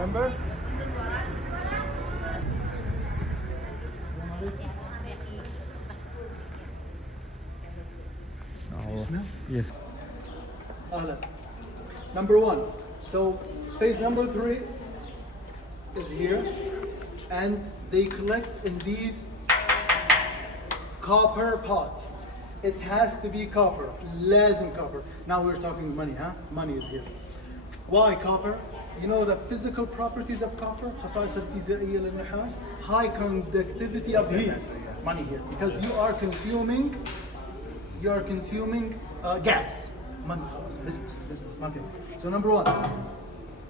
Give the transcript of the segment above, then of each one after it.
Remember? Oh, smell? yes. Number one. So phase number 3 is here, and they collect in these copper pot. It has to be copper, لازم copper. Now we're talking money, huh? Money is here. Why copper? You know the physical properties of copper, خصائص الفيزيائية للنحاس, high conductivity of heat. Money here, because you are consuming gas. Money, business, nothing. So number one,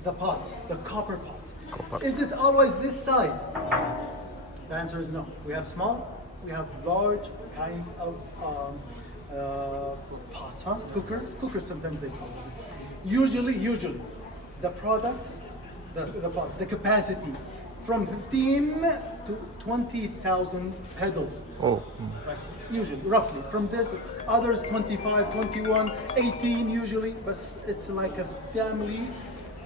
the pot, the copper pot. Copper. Is it always this size? The answer is no. We have small, we have large kinds of pots, huh? Cookers sometimes they call them. Usually, the products, the pots, the capacity from 15 to 20,000 pedals. Oh. Right. Usually, roughly. From this, others 25, 21, 18 usually, but it's like a family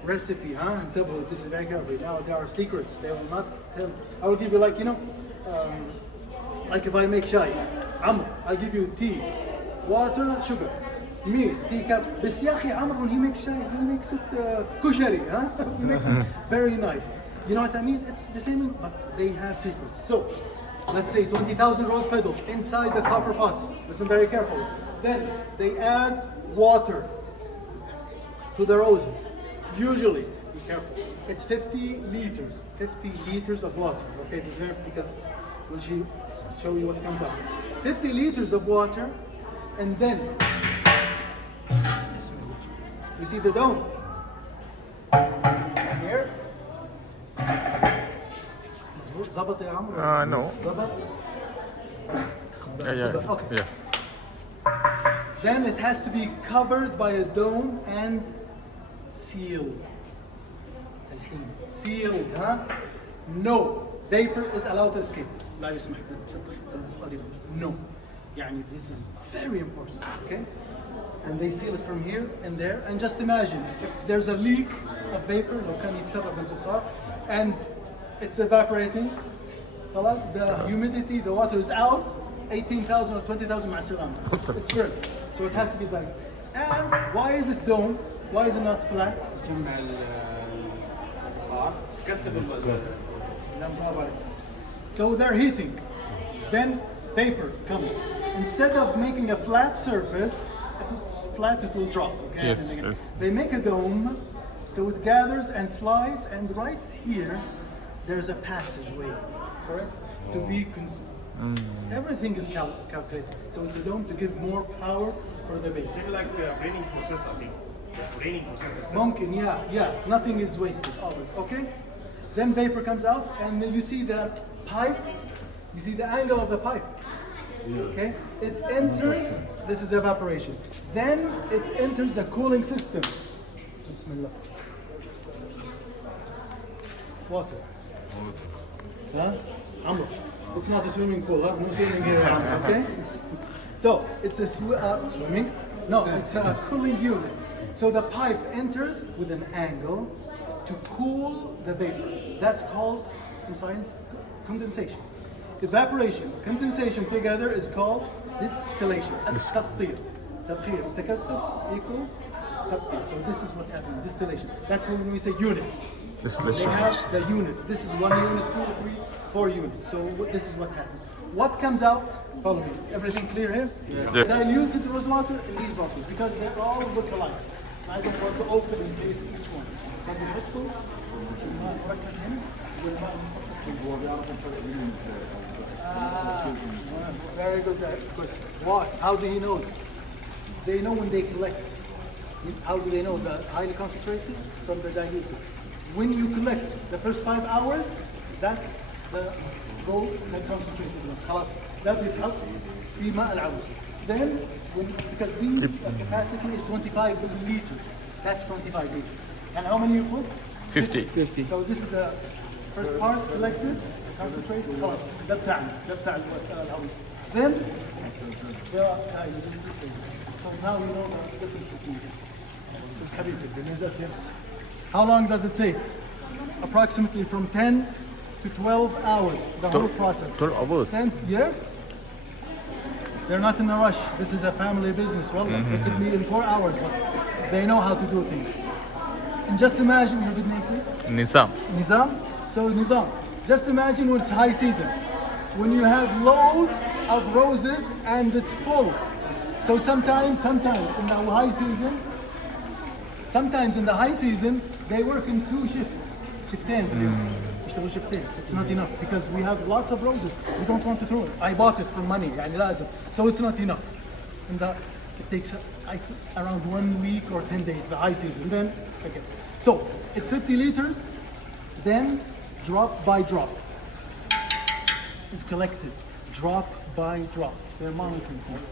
recipe, huh? Double, this is very careful. Now there are secrets, they will not tell. I will give you like, like if I make chai, I'll give you tea, water, sugar. Me, teacup. بس يا أخي عمرو when he makes chai, he makes it kushari, huh? He makes it very nice. You know what I mean? It's the same, but they have secrets. So, let's say 20,000 rose petals inside the copper pots. Listen very carefully. Then they add water to the roses. Usually, be careful. It's 50 liters. 50 liters of water. Okay, this is very, because we'll show you what comes up. 50 liters of water, and then you see the dome here. ظبط يا عمرو؟ No. ظبط؟ Yeah. Okay. Yeah. Then it has to be covered by a dome and sealed. Sealed, huh? No vapor is allowed to escape. لا يسمح بالبخار. No. يعني this is very important, okay? And they seal it from here and there. And just imagine if there's a leak of vapor, لو كان يتسرب البخار, and it's evaporating. خلاص, the humidity, the water is out. 18,000 or 20,000 مع السلامة. It's burnt. So it has to be like. And why is it dome? Why is it not flat? تجمع البخار تكثف So they're heating. Then vapor comes. Instead of making a flat surface, if it's flat it will drop. Okay? Yes, yes. They make a dome, so it gathers and slides, and right here there's a passageway, correct? To be everything is calculated. So it's a dome to give more power for the base. Same like the raining process, I think. Raining process itself. Mumkin, yeah. Nothing is wasted, always. Okay? Then vapor comes out, and you see the pipe. You see the angle of the pipe. Okay? It enters, this is evaporation. Then it enters the cooling system. Bismillah. Water. Huh? Amr. It's not a swimming pool, huh? No swimming here, okay? So, it's a swimming? No, it's a cooling unit. So the pipe enters with an angle to cool the vapor. That's called, in science, condensation. Evaporation, condensation together is called distillation. التقطير. تبخير. تكثف equals تقطير. So this is what's happening, distillation. That's when we say units. Distillation. They have the units. This is 1 unit, 2, 3, 4 units. So this is what happens. What comes out? Follow me. Everything clear here? Yeah. Diluted rose water in these bottles because they're all look alike. I don't want to open and taste each one. But we put them. Very good question. Why? How do you know? They know when they collect. How do they know? The highly concentrated from the diluted. When you collect the first 5 hours, that's the gold and concentrated one. خلاص ده بيتحط في ماء العروس. Then, because these capacity is 25 liters, that's 25 liters. And how many you put? 50. So this is the first part collected, concentrated. خلاص ده بتاعنا، ده بتاع العروس. Then, so now you know the difference between them. How long does it take? approximately from 10 to 12 hours, the whole process. 12 hours. Yes. They're not in a rush. This is a family business. Well, it could be in 4 hours, but they know how to do things. And just imagine, your good name please? Nizam. Nizam? So Nizam, just imagine when it's high season. When you have loads of roses and it's full. So sometimes in the high season, they work in 2 shifts. Shiftين. It's not enough because we have lots of roses. We don't want to throw it. I bought it for money. يعني لازم. So it's not enough. And it takes I think around 1 week or 10 days, the high season. Then okay. So it's 50 liters. Then drop by drop is collected. Drop by drop. They're monitoring things.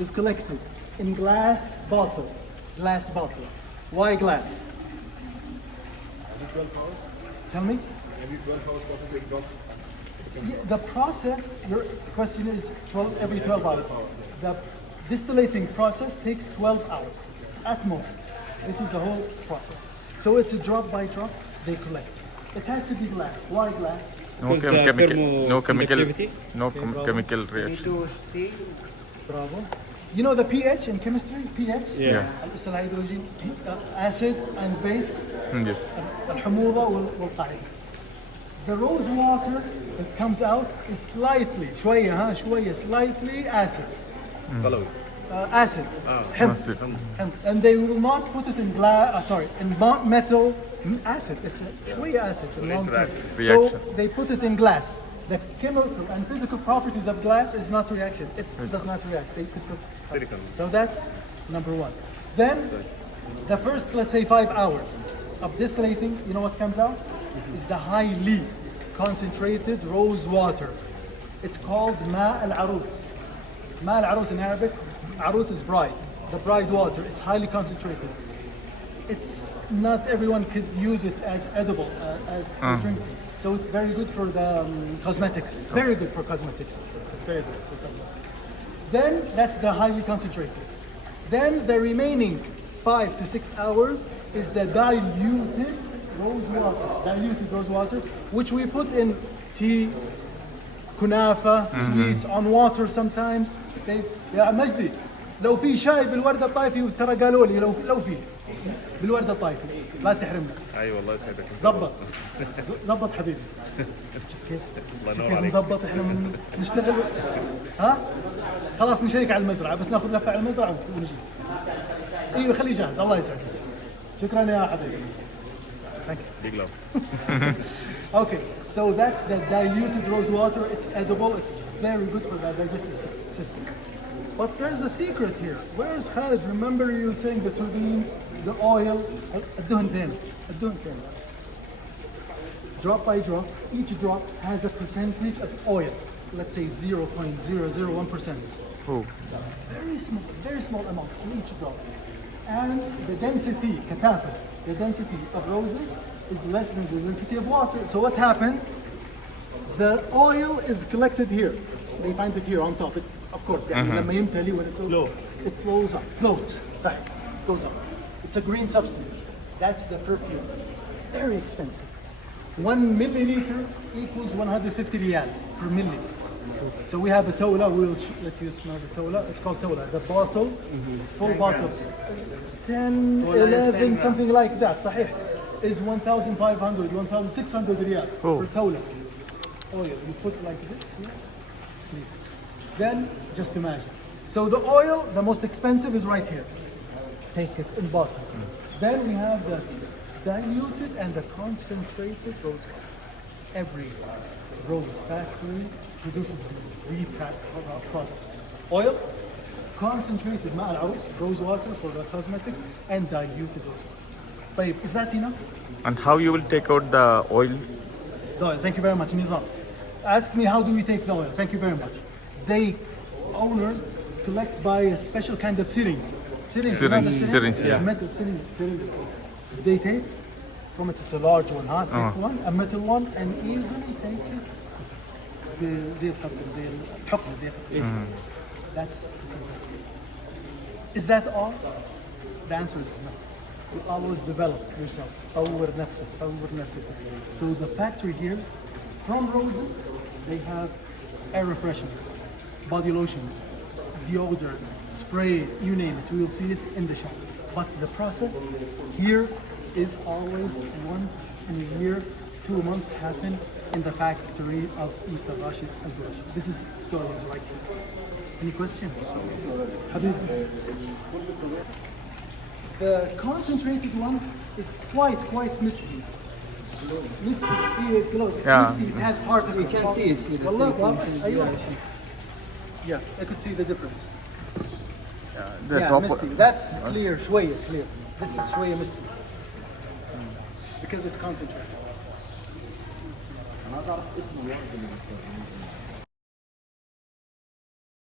Is collected in glass bottle. Glass bottle. Why glass? Tell me. Yeah, the process, your question is every 12 hours. The distillating process takes 12 hours at most. This is the whole process. So it's a drop by drop they collect. It has to be glass. Why glass? No chemical reaction. Bravo. You know the pH in chemistry? pH? Yeah. الهيدروجين, acid and base. Yes. الحموضة والقاعدة. The rose water that comes out is slightly slightly acid. Acid. Acid. And they will not put it in metal acid. It's شوية acid in long term. So they put it in glass. The chemical and physical properties of glass is not reaction. It does not react. They could put Silicon. So that's number 1. Then the first, let's say 5 hours of distillating, you know what comes out? Is the highly concentrated rose water. It's called ma al-arus. Ma al-arus in Arabic, arus is bride. The bride water, it's highly concentrated. It's not everyone could use it as edible, as drinking. So it's very good for the cosmetics. Very good for cosmetics. It's very good for cosmetics. Then that's the highly concentrated. Then the remaining 5 to 6 hours is the diluted rose water, which we put in tea, kunafa, sweets, on water sometimes. يا مجدي لو في شاي بالوردة الطايفي ترى قالوا لي لو في بالوردة الطايفي لا تحرمنا. اي والله يسعدك. زبط حبيبي. شفت كيف؟ الله شوف ينور كيف عليك. نظبط احنا نشتغل. ها؟ خلاص نشيك على المزرعة بس ناخذ لفة على المزرعة ونجي. ايوه خليه جاهز الله يسعدك. شكرا يا حبيبي. Thank you. Big love. Okay, so that's the diluted rose water. It's edible. It's very good for the digestive system. But there's a secret here. Where is Khalid? Remember you saying the turbines, the oil, الدهن فين؟ الدهن فين؟ Drop by drop, each drop has a percentage of oil. Let's say 0.001%. Oh. Very small amount in each drop. And the density, كثافة, the density of roses is less than the density of water. So what happens? The oil is collected here. They find it here on top. It's, of course, يعني لما يمتلي when it's low, it flows up. صحيح, goes up. It's a green substance. That's the perfume. Very expensive. 1 milliliter equals 150 riyal per milliliter. So we have a tola. We'll let you smell the tola. It's called tola. The bottle, full bottle, 10, 11, something like that. صحيح, is 1,500, 1,600 riyal per tola. Oil. You put like this here. Then just imagine. So the oil, the most expensive is right here. Take it in bottles. Then we have the diluted and the concentrated rose water. Every rose factory produces these 3 products. Oil, concentrated ماء العروس, rose water for the cosmetics, and diluted rose water. طيب, is that enough? And how you will take out the oil? The oil. Thank you very much, Nizam. Ask me how do we take the oil? Thank you very much. Owners collect by a special kind of syringe. Syringe, yeah. Metal syringe. They take from it, it's a large one, take one, a metal one, and easily take it. زي الخرطوم, زي الحقنة, زي الخرطوم. Is that all? The answer is no. You always develop yourself. طور نفسك. So the factory here, from roses, they have air fresheners, body lotions, deodorant, sprays, you name it. We will see it in the shop. But the process here is always once in a year, 2 months happen in the factory of Mr. Rashid Al-Qurashi. This is stories like this. Any questions? Habib? The concentrated one is quite misty. Misty, it glows. It's Yeah. misty, it has particles. You can see it with the Wallah, frequency Baba, أيوة. regulation. Yeah, I could see the difference. The Yeah, proper. misty. That's clear, شوية clear. This is شوية misty. Because it's concentrated.